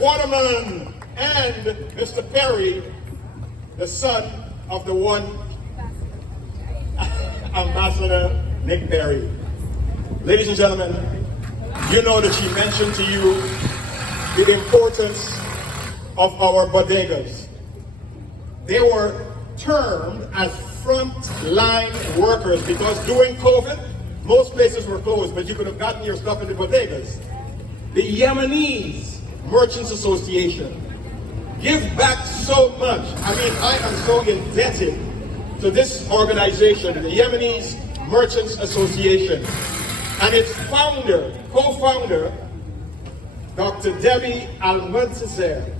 Waterman, and Mr. Perry, the son of the one Ambassador Nick Perry. Ladies and gentlemen, you know that she mentioned to you the importance of our bodegas. They were termed as front-line workers because during COVID, most places were closed, but you could have gotten your stuff in the bodegas. The Yemenis Merchants Association give back so much. I mean, I am so indebted to this organization, the Yemenis Merchants Association, and its founder, co-founder, Dr. Debbie Almontezer,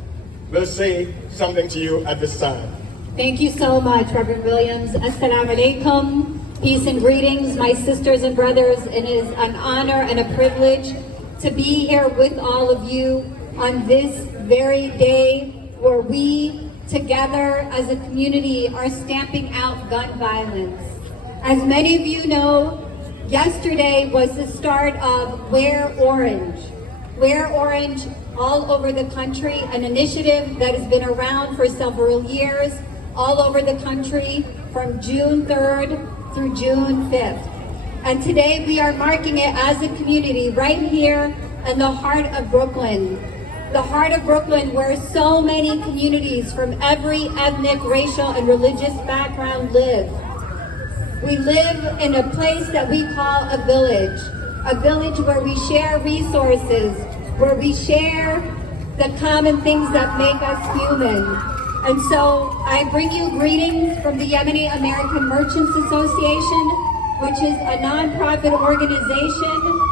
will say something to you at this time. Thank you so much, Reverend Williams. Assalamu alaikum. Peace and greetings, my sisters and brothers. It is an honor and a privilege to be here with all of you on this very day where we together as a community are stamping out gun violence. As many of you know, yesterday was the start of Wear Orange. Wear Orange all over the country, an initiative that has been around for several years, all over the country from June 3rd through June 5th. And today we are marking it as a community right here in the heart of Brooklyn. The heart of Brooklyn where so many communities from every ethnic, racial, and religious background live. We live in a place that we call a village where we share resources, where we share the common things that make us human. And so I bring you greetings from the Yemeni American Merchants Association, which is a nonprofit organization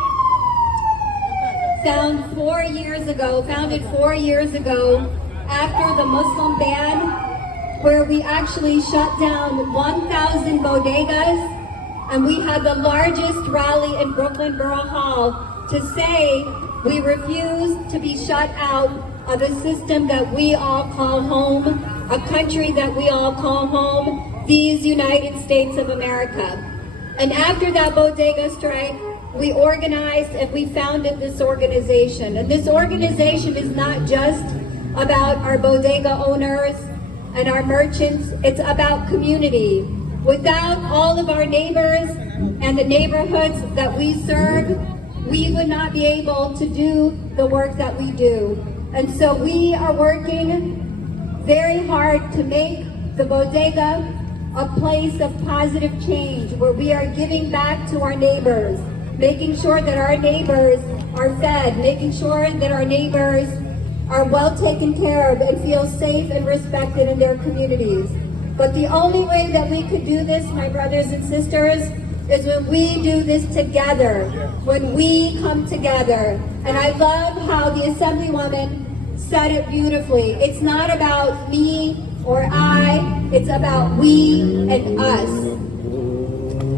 founded 4 years ago after the Muslim ban, where we actually shut down 1,000 bodegas, and we had the largest rally in Brooklyn Borough Hall to say we refuse to be shut out of a system that we all call home, a country that we all call home, these United States of America. And after that bodega strike, we organized and we founded this organization. And this organization is not just about our bodega owners and our merchants, it's about community. Without all of our neighbors and the neighborhoods that we serve, we would not be able to do the work that we do. And so we are working very hard to make the bodega a place of positive change, where we are giving back to our neighbors, making sure that our neighbors are fed, making sure that our neighbors are well taken care of and feel safe and respected in their communities. But the only way that we could do this, my brothers and sisters, is when we do this together, when we come together. And I love how the Assemblywoman said it beautifully. It's not about me or I, it's about we and us.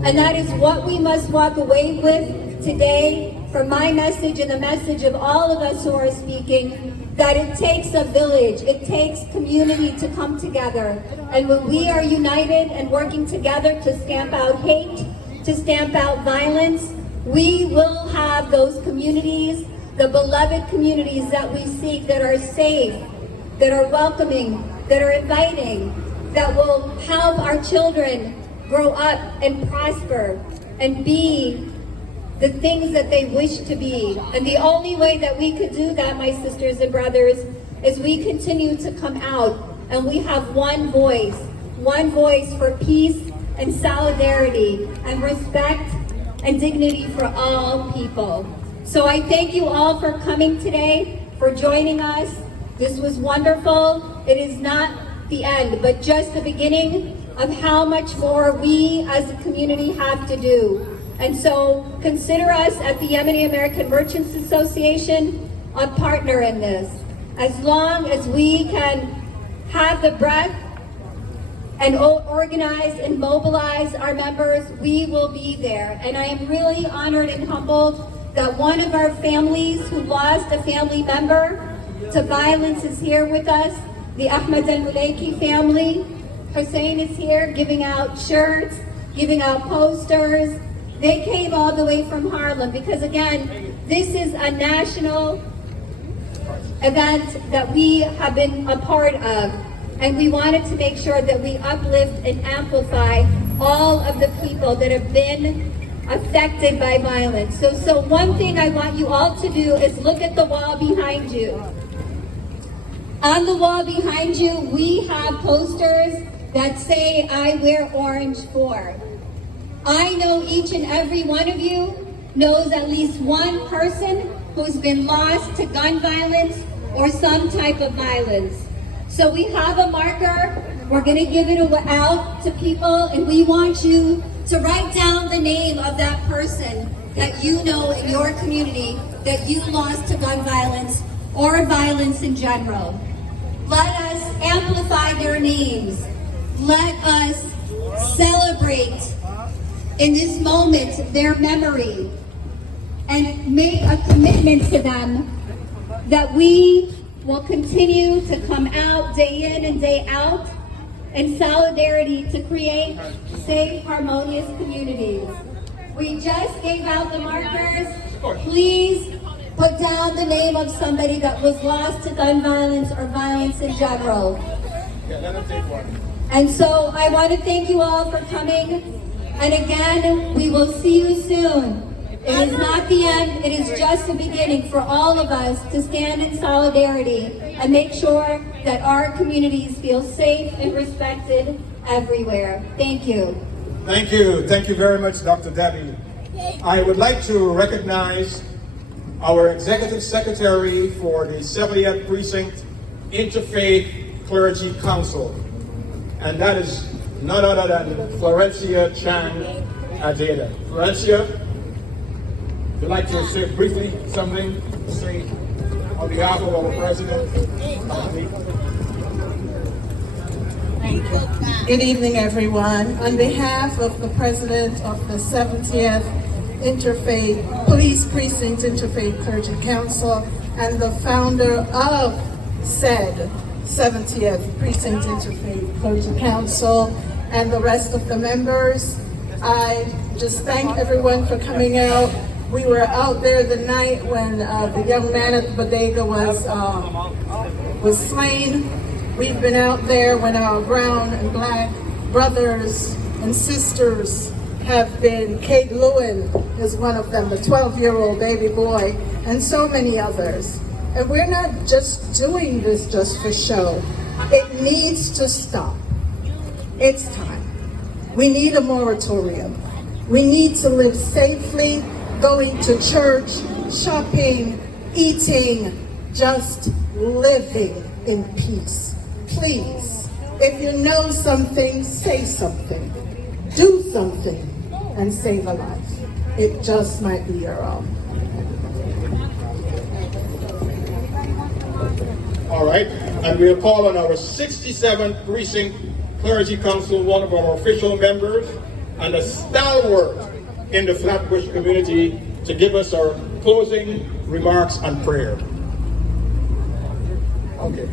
And that is what we must walk away with today from my message and the message of all of us who are speaking, that it takes a village, it takes community to come together. And when we are united and working together to stamp out hate, to stamp out violence, we will have those communities, the beloved communities that we seek, that are safe, that are welcoming, that are inviting, that will help our children grow up and prosper and be the things that they wish to be. And the only way that we could do that, my sisters and brothers, is we continue to come out and we have one voice for peace and solidarity and respect and dignity for all people. So I thank you all for coming today, for joining us. This was wonderful. It is not the end, but just the beginning of how much more we as a community have to do. And so consider us at the Yemeni American Merchants Association a partner in this. As long as we can have the breadth and organize and mobilize our members, we will be there. And I am really honored and humbled that one of our families who lost a family member to violence is here with us, the Ahmed al-Mulaiki family. Hussein is here giving out shirts, giving out posters. They came all the way from Harlem because, again, this is a national event that we have been a part of. And we wanted to make sure that we uplift and amplify all of the people that have been affected by violence. So one thing I want you all to do is look at the wall behind you. On the wall behind you, we have posters that say, "I wear orange for." I know each and every one of you knows at least one person who's been lost to gun violence or some type of violence. So we have a marker. We're going to give it out to people, and we want you to write down the name of that person that you know in your community that you lost to gun violence or violence in general. Let us amplify their names. Let us celebrate in this moment their memory and make a commitment to them that we will continue to come out day in and day out in solidarity to create safe, harmonious communities. We just gave out the markers. Please put down the name of somebody that was lost to gun violence or violence in general. And so I want to thank you all for coming. And again, we will see you soon. It is not the end, it is just the beginning for all of us to stand in solidarity and make sure that our communities feel safe and respected everywhere. Thank you. Thank you. Thank you very much, Dr. Debbie. I would like to recognize our Executive Secretary for the 70th Precinct Interfaith Clergy Council. And that is none other than Florencia Chang Adeda. Florencia, would you like to say briefly something to say on behalf of our president? Thank you. Good evening, everyone. On behalf of the president of the 70th Interfaith Police Precinct Interfaith Clergy Council and the founder of said 70th Precinct Interfaith Clergy Council and the rest of the members, I just thank everyone for coming out. We were out there the night when the young man at the bodega was slain. We've been out there when our brown and black brothers and sisters have been. Kate Lewin is one of them, the 12-year-old baby boy, and so many others. And we're not just doing this just for show. It needs to stop. It's time. We need a moratorium. We need to live safely, going to church, shopping, eating, just living in peace. Please, if you know something, say something. Do something and save a life. It just might be your own. All right, and we'll call on our 67th Precinct Clergy Council, one of our official members, and a stalwart in the Flatbush community to give us our closing remarks and prayer. Okay.